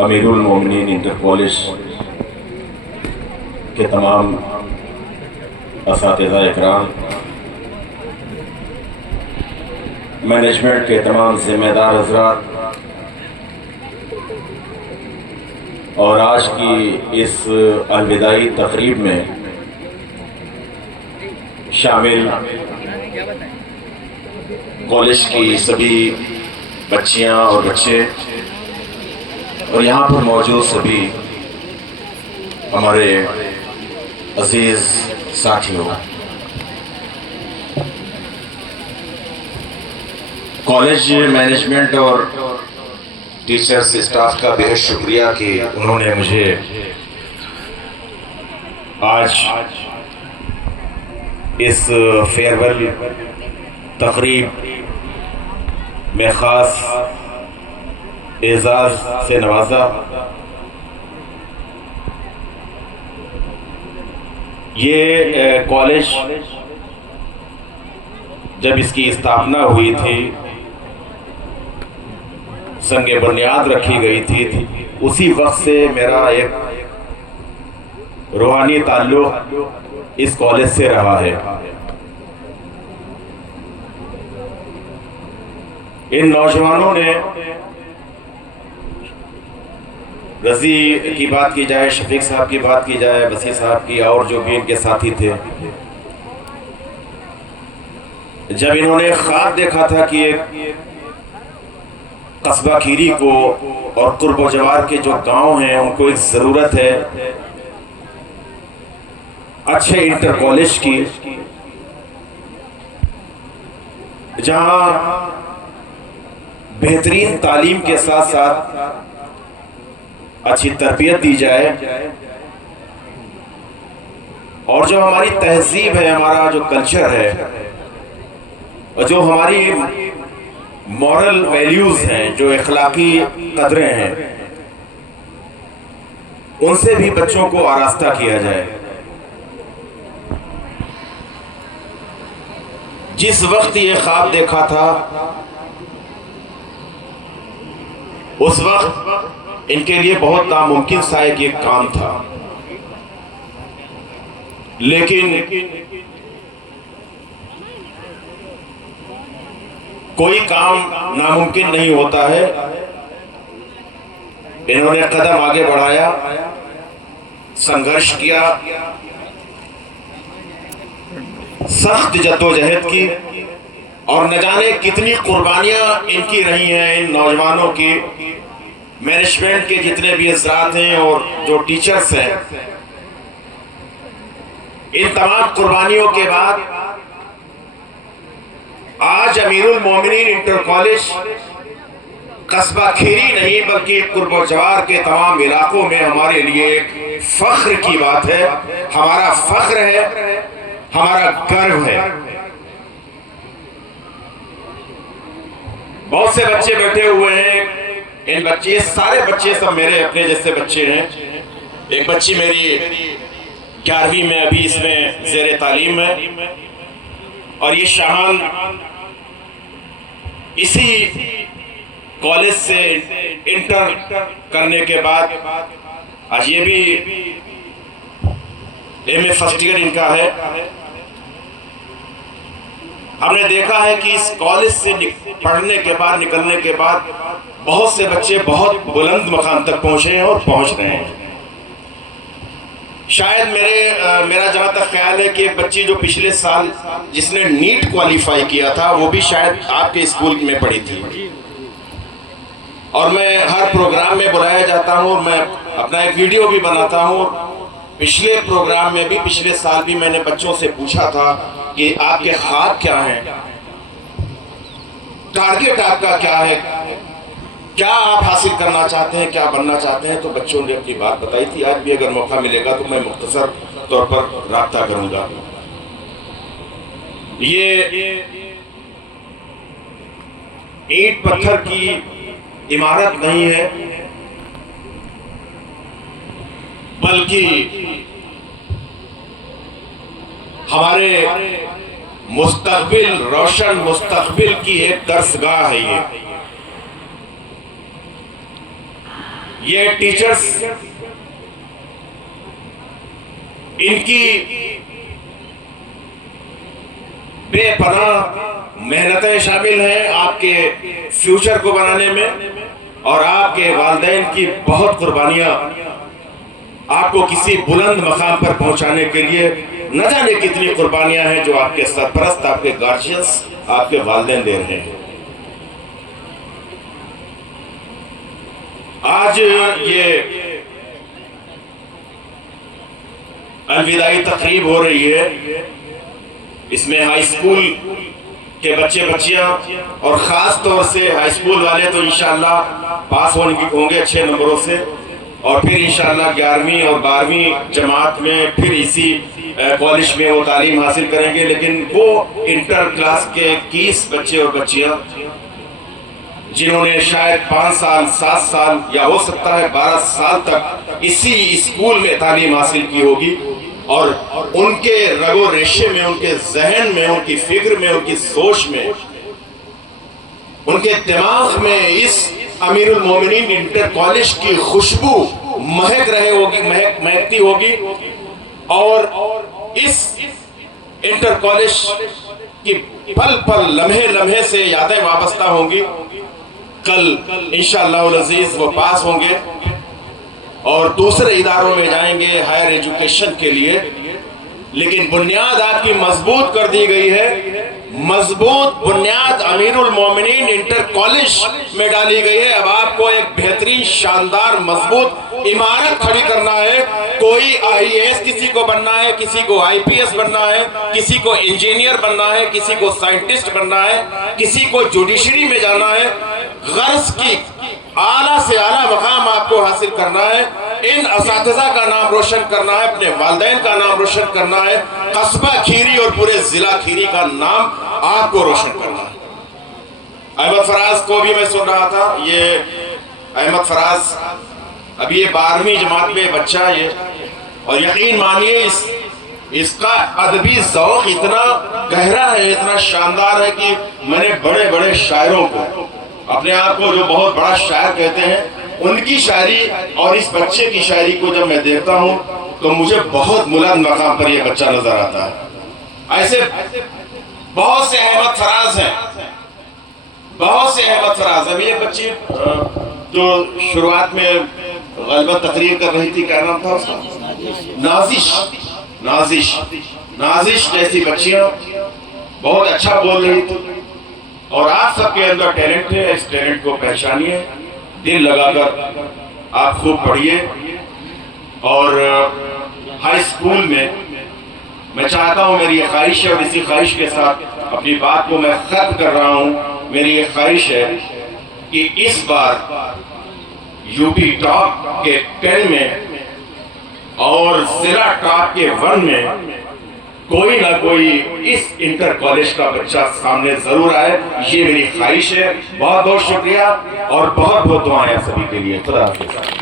امیر المومنین inter college کے تمام اساتذہ اکرام، مینجمنٹ کے تمام ذمہ دار حضرات، اور آج کی اس الوداعی تقریب میں شامل کالج کی سبھی بچیاں اور بچے اور یہاں پر موجود سبھی ہمارے عزیز ساتھیوں، کالج مینجمنٹ اور ٹیچرز اسٹاف کا بہت شکریہ کہ انہوں نے مجھے آج اس فیئرویل تقریب میں خاص اعزاز سے نوازا۔ یہ کالج جب اس کی استھاپنا ہوئی تھی، سنگ بنیاد رکھی گئی تھی، اسی وقت سے میرا ایک روحانی تعلق اس کالج سے رہا ہے۔ ان نوجوانوں نے، رضی کی بات کی جائے، شفیق صاحب کی بات کی جائے، وسیع صاحب کی، اور جو بھی ان کے ساتھی تھے، جب انہوں نے خواب دیکھا تھا کہ ایک قصبہ کھیری کو اور قرب و جوار کے جو گاؤں ہیں ان کو ایک ضرورت ہے اچھے انٹر کالج کی، جہاں بہترین تعلیم کے ساتھ ساتھ اچھی تربیت دی جائے، اور جو ہماری تہذیب ہے، ہمارا جو کلچر ہے، اور جو ہماری مورل ویلیوز ہیں، جو اخلاقی قدریں ہیں، ان سے بھی بچوں کو آراستہ کیا جائے۔ جس وقت یہ خواب دیکھا تھا، اس وقت ان کے لیے بہت ناممکن سا ایک یہ کام تھا، لیکن کوئی کام ناممکن نہیں ہوتا ہے۔ انہوں نے قدم آگے بڑھایا، سنگھرش کیا، سخت جدوجہد کی، اور نہ جانے کتنی قربانیاں ان کی رہی ہیں، ان نوجوانوں کی، مینجمنٹ کے جتنے بھی حضرات ہیں اور جو ٹیچرز ہیں، ان تمام قربانیوں کے بعد آج امیر المومنین انٹر کالج قصبہ کھیری نہیں بلکہ قرب و جوار کے تمام علاقوں میں ہمارے لیے ایک فخر کی بات ہے، ہمارا فخر ہے، ہمارا گرو ہے۔ بہت سے بچے بیٹھے ہوئے ہیں، ان بچے، سارے بچے سب میرے اپنے جیسے بچے ہیں۔ ایک بچی میری 11ویں میں ابھی اس میں زیر تعلیم ہے، اور یہ شاہان اسی کالج سے انٹر کرنے کے بعد آج یہ بھی ایم اے فرسٹ ایئر ان کا ہے۔ ہم نے دیکھا ہے کہ اس کالج سے پڑھنے کے بعد، نکلنے کے بعد بہت سے بچے بہت بلند مقام تک پہنچے ہیں اور پہنچ رہے ہیں۔ شاید میرا جہاں تک خیال ہے کہ ایک بچی جو پچھلے سال جس نے نیٹ کوالیفائی کیا تھا، وہ بھی شاید آپ کے اسکول میں پڑھی تھی، اور میں ہر پروگرام میں بلایا جاتا ہوں، اور میں اپنا ایک ویڈیو بھی بناتا ہوں۔ پچھلے پروگرام میں بھی، پچھلے سال بھی میں نے بچوں سے پوچھا تھا کہ آپ کے خواب کیا ہیں، ٹارگٹ آپ کا کیا ہے، کیا آپ حاصل کرنا چاہتے ہیں، کیا بننا چاہتے ہیں، تو بچوں نے اپنی بات بتائی تھی۔ آج بھی اگر موقع ملے گا تو میں مختصر طور پر رابطہ کروں گا۔ یہ اینٹ پتھر کی عمارت نہیں ہے، بلکہ ہمارے مستقبل، روشن مستقبل کی ایک درسگاہ ہے۔ یہ یہ ٹیچرز ان کی بے پناہ محنتیں شامل ہیں آپ کے فیوچر کو بنانے میں، اور آپ کے والدین کی بہت قربانیاں آپ کو کسی بلند مقام پر پہنچانے کے لیے نہ جانے کتنی قربانیاں ہیں جو آپ کے سرپرست، آپ کے گارجینز، آپ کے والدین دے رہے ہیں۔ آج یہ الوداعی تقریب ہو رہی ہے، اس میں ہائی اسکول کے بچے بچیاں اور خاص طور سے ہائی اسکول والے تو انشاءاللہ پاس ہوں گے اچھے نمبروں سے، اور پھر انشاءاللہ 11ویں اور 12ویں جماعت میں پھر اسی کالج میں وہ تعلیم حاصل کریں گے۔ لیکن وہ انٹر کلاس کے 21 بچے اور بچیاں جنہوں نے شاید 5 سال 7 سال یا ہو سکتا ہے 12 سال تک اسی اسکول میں تعلیم حاصل کی ہوگی، اور ان کے رگ و ریشے میں، ان کے ذہن میں، ان کی فکر میں، ان کی سوچ میں، ان کے دماغ میں اس امیر المومنین انٹر کالج کی خوشبو مہکتی ہوگی، اور اس انٹر کالج کی پل پل لمحے لمحے سے یادیں وابستہ ہوں گی۔ کل انشاءاللہ العزیز وہ پاس ہوں گے اور دوسرے اداروں میں جائیں گے ہائر ایجوکیشن کے لیے، لیکن بنیاد آپ کی مضبوط کر دی گئی ہے، مضبوط بنیاد امیر المومنین انٹر کالج میں ڈالی گئی ہے۔ اب آپ کو ایک بہترین شاندار مضبوط عمارت کھڑی کرنا ہے۔ کوئی IAS کسی کو بننا ہے، کسی کو IPS بننا ہے، کسی کو انجینئر بننا ہے، کسی کو سائنٹسٹ بننا ہے، کسی کو جوڈیشری میں جانا ہے، غرض کی اعلیٰ سے اعلیٰ مقام آپ کو حاصل کرنا ہے۔ ان اساتذہ کا نام روشن کرنا ہے، اپنے والدین کا نام روشن کرنا ہے، قصبہ کھیری اور پورے ضلع کھیری کا نام آپ کو روشن کرنا ہے۔ احمد فراز کو بھی میں سن رہا تھا، یہ احمد فراز ابھی یہ 12ویں جماعت میں بچہ یہ، اور یقین مانیے اس کا ادبی ذوق اتنا گہرا ہے، اتنا شاندار ہے کہ میں نے بڑے بڑے شاعروں کو، اپنے آپ کو جو بہت بڑا شاعر کہتے ہیں، ان کی شاعری اور اس بچے کی شاعری کو جب میں دیکھتا ہوں تو مجھے بہت بلند مقام پر یہ بچہ نظر آتا ہے۔ ایسے بہت سے احمد فراز ہیں، بہت سے احمد فراز۔ ابھی یہ بچی جو شروعات میں غالباً تقریر کر رہی تھی، کیا نام تھا اس کا؟ نازش جیسی بچیاں بہت اچھا بول رہی تھی، اور آپ سب کے اندر ٹیلنٹ ہے، اس ٹیلنٹ کو پہچانیے، دل لگا کر آپ خوب پڑھیے، اور ہائی اسکول میں چاہتا ہوں، میری یہ خواہش ہے، اور اسی خواہش کے ساتھ اپنی بات کو میں ختم کر رہا ہوں۔ میری یہ خواہش ہے کہ اس بار UP ٹاپ کے 10 میں اور ضلع ٹاپ کے 1 میں کوئی نہ کوئی اس انٹر کالج کا بچہ سامنے ضرور آئے، یہ میری خواہش ہے۔ بہت بہت شکریہ اور بہت بہت دعائیں سبھی کے لیے۔ خدا حافظ۔